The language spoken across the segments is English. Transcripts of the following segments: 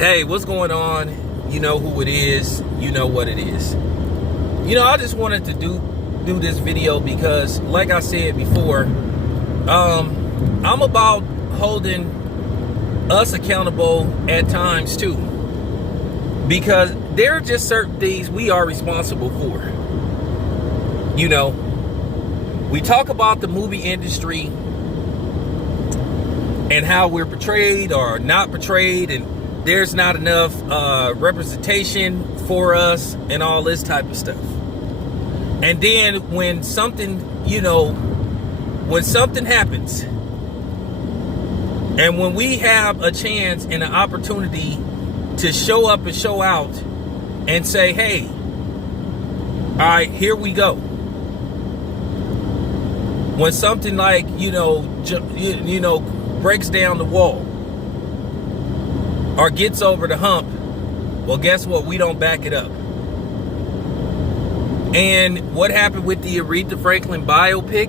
Hey, what's going on? You know who it is. You know what it is. I just wanted to do this video because, like I said before, I'm about holding us accountable at times too, because there are just certain things we are responsible for. We talk about the movie industry and how we're portrayed or not portrayed, and there's not enough representation for us and all this type of stuff. And then when something happens, and when we have a chance and an opportunity to show up and show out and say, hey, all right, here we go. When something like, breaks down the wall or gets over the hump, well, guess what? We don't back it up. And what happened with the Aretha Franklin biopic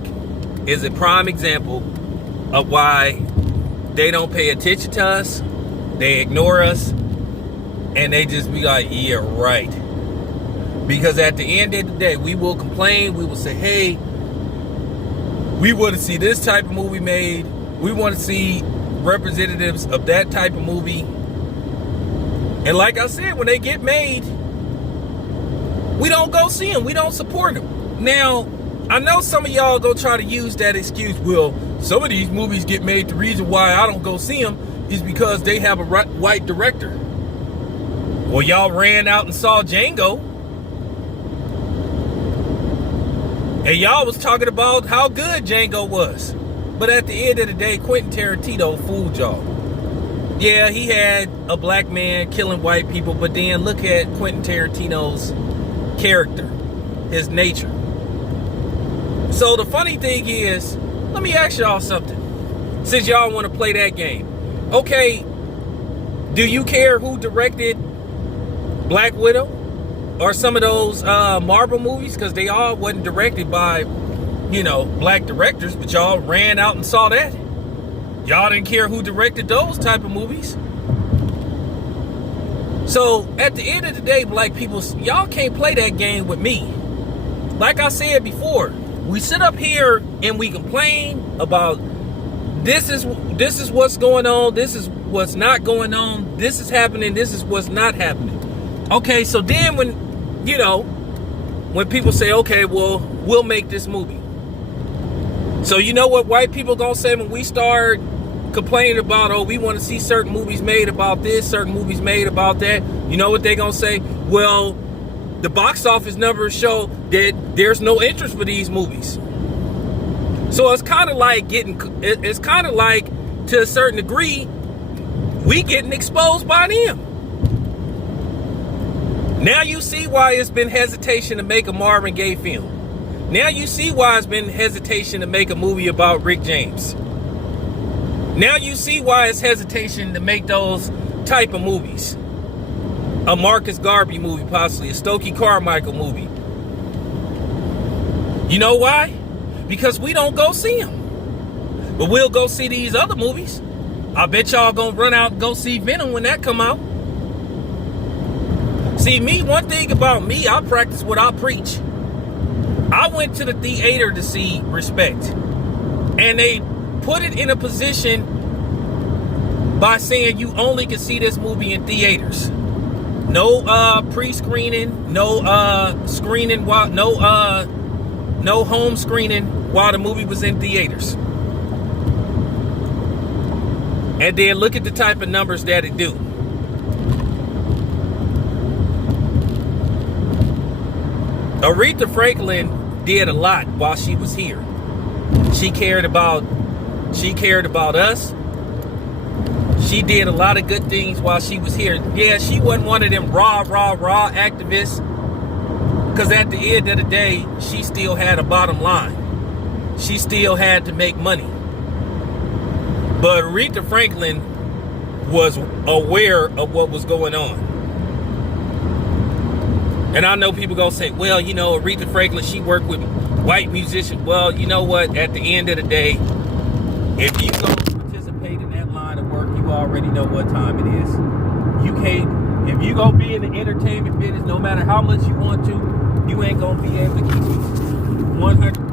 is a prime example of why they don't pay attention to us, they ignore us, and they just be like, yeah, right. Because at the end of the day, we will complain, we will say, hey, we want to see this type of movie made, we want to see representatives of that type of movie. And like I said, when they get made, we don't go see them. We don't support them. Now, I know some of y'all go try to use that excuse. Well, some of these movies get made. The reason why I don't go see them is because they have a white director. Well, y'all ran out and saw Django. And y'all was talking about how good Django was. But at the end of the day, Quentin Tarantino fooled y'all. Yeah, he had a black man killing white people, but then look at Quentin Tarantino's character, his nature. So the funny thing is, let me ask y'all something. Since y'all want to play that game. Okay, do you care who directed Black Widow or some of those Marvel movies? Because they all wasn't directed by black directors, but y'all ran out and saw that. Y'all didn't care who directed those type of movies. So at the end of the day, black people, y'all can't play that game with me. Like I said before, we sit up here and we complain about this is what's going on, this is what's not going on, this is happening, this is what's not happening. Okay, so then when people say, okay, well, we'll make this movie. So you know what white people gonna say when we start complaining about, oh, we want to see certain movies made about this, certain movies made about that? You know what they gonna say? Well, the box office numbers show that there's no interest for these movies. So it's kind of like to a certain degree, we getting exposed by them. Now you see why it's been hesitation to make a Marvin Gaye film. Now you see why it's been hesitation to make a movie about Rick James. Now you see why it's hesitation to make those type of movies. A Marcus Garvey movie, possibly a Stokely Carmichael movie. You know why? Because we don't go see them. But we'll go see these other movies. I bet y'all gonna run out and go see Venom when that come out. See, me, one thing about me, I practice what I preach. I went to the theater to see Respect, and they put it in a position by saying you only can see this movie in theaters. No pre-screening, no screening, no home screening while the movie was in theaters. And then look at the type of numbers that it do. Aretha Franklin did a lot while she was here. She cared about us. She did a lot of good things while she was here. Yeah, she wasn't one of them raw activists, because at the end of the day, she still had a bottom line. She still had to make money. But Aretha Franklin was aware of what was going on. And I know people gonna say, well, Aretha Franklin, she worked with white musicians. Well, you know what? At the end of the day, if you go participate in that line of work, you already know what time it is. You can't, if you gonna be in the entertainment business, no matter how much you want to, you ain't gonna be able to keep it 100